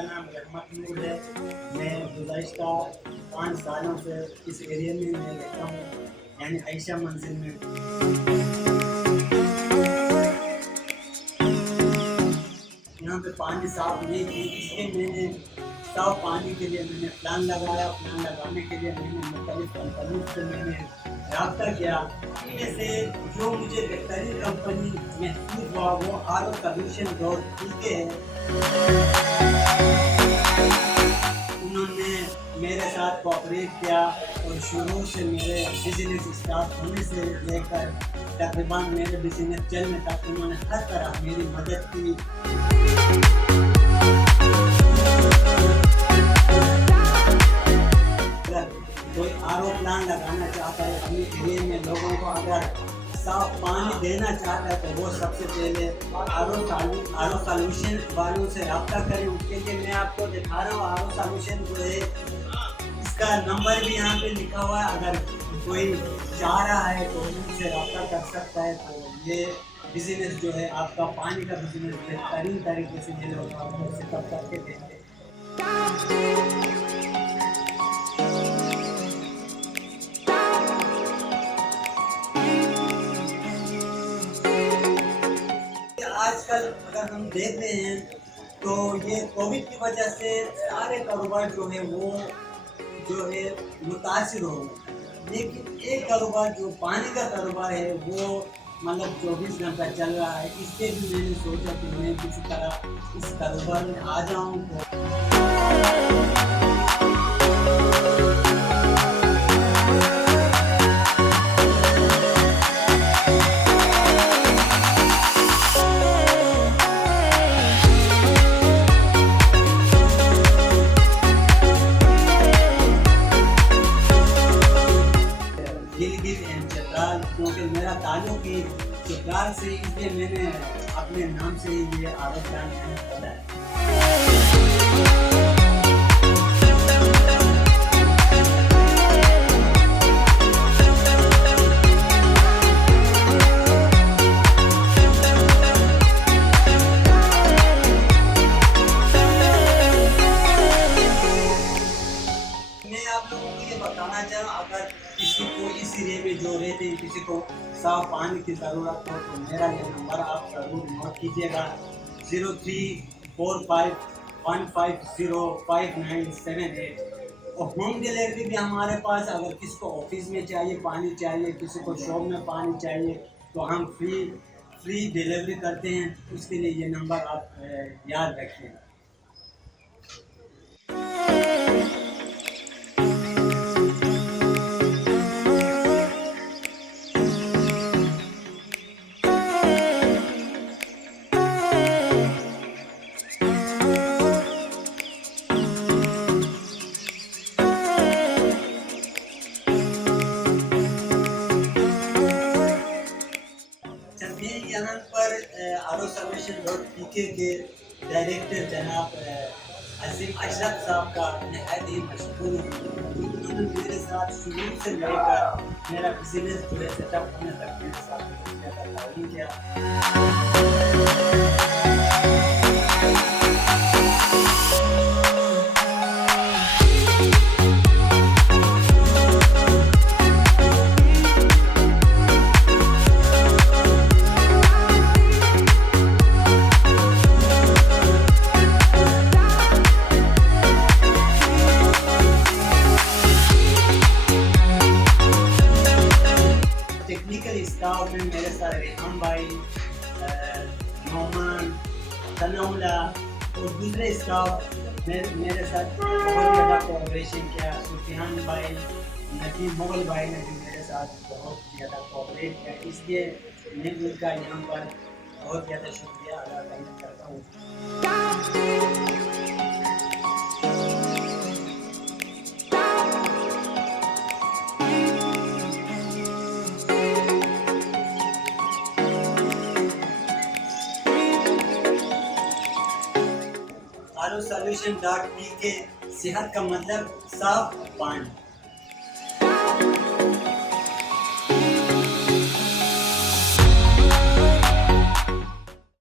मेरा नाम रहमत है। मैं गुज़श्ता 5 सालों से इस एरिया में मैं रहता हूँ, यानी आयशा मंजिल में। यहाँ पे पानी साफ नहीं थी, इसलिए मैंने साफ पानी के लिए मैंने प्लान लगाया। प्लान लगाने के लिए मैंने मुख्तलिफ कंपनी से मैंने रब्ता किया। इनमें से जो मुझे बेहतरीन कंपनी महसूस हुआ वो ROsolution.pk है। उन्होंने मेरे साथ कोऑपरेट किया और शुरू से मेरे बिजनेस स्टार्ट होने से लेकर तकरीबन मेरे बिजनेस चलने तक उन्होंने हर तरह मेरी मदद की। कोई RO प्लान लगाना चाहता है अपने एरिया में, लोगों को अगर साफ पानी देना चाहता है तो वो सबसे पहले ROsolution वालों से रब्ता करें। उसके लिए मैं आपको दिखा रहा हूँ ROsolution जो है, इसका नंबर भी यहाँ पे लिखा हुआ है। अगर कोई चाह रहा है तो उनसे रब्ता कर सकता है। तो ये बिजनेस जो है आपका पानी का बिजनेस बेहतरीन तरीके से ये लोग आपको सेटअप करके देंगे। आजकल अगर हम देख रहे हैं तो ये कोविड की वजह से सारे कारोबार जो है वो जो है मुतासिर हो गए, लेकिन एक कारोबार जो पानी का कारोबार है वो मतलब 24 घंटा चल रहा है। इससे भी मैंने सोचा कि मैं किसी तरह इस कारोबार में आ जाऊँ। क्योंकि मेरा ताल्लुक ही चित्राल से, इसलिए मैंने अपने नाम से ही ये RO प्लान खोला है। मैं आप लोगों को ये बताना चाह रहा हूँ, अगर किसी को इस एरिया में जो रहते हैं किसी को साफ पानी की ज़रूरत हो तो मेरा ये नंबर आप ज़रूर नोट कीजिएगा, 0345150598। और होम डिलीवरी भी हमारे पास, अगर किसी को ऑफिस में चाहिए पानी चाहिए, किसी को शॉप में पानी चाहिए तो हम फ्री डिलीवरी करते हैं। उसके लिए ये नंबर आप याद रखिए। यहाँ पर ROsolution.pk के डायरेक्टर जनाब अशरफ साहब का नहायत ही मशहूर है। उन्होंने मेरे साथ शुरू से लेकर मेरा बिजनेस जो है सेटअप होने तक मेरे साथ ताउन किया। स्टाफ में मेरे साथ रेहान भाई, मोहम्मद, तनौला और दूसरे स्टाफ मेरे साथ बहुत ज़्यादा कोऑपरेशन किया। सुफियान भाई, नजीब मुगल भाई ने भी मेरे साथ बहुत ज़्यादा कोऑपरेट किया, इसलिए मैं उनका यहाँ पर बहुत ज़्यादा शुक्रिया अदा करना चाहता हूँ। ROsolution.pk सेहत का मतलब साफ पानी।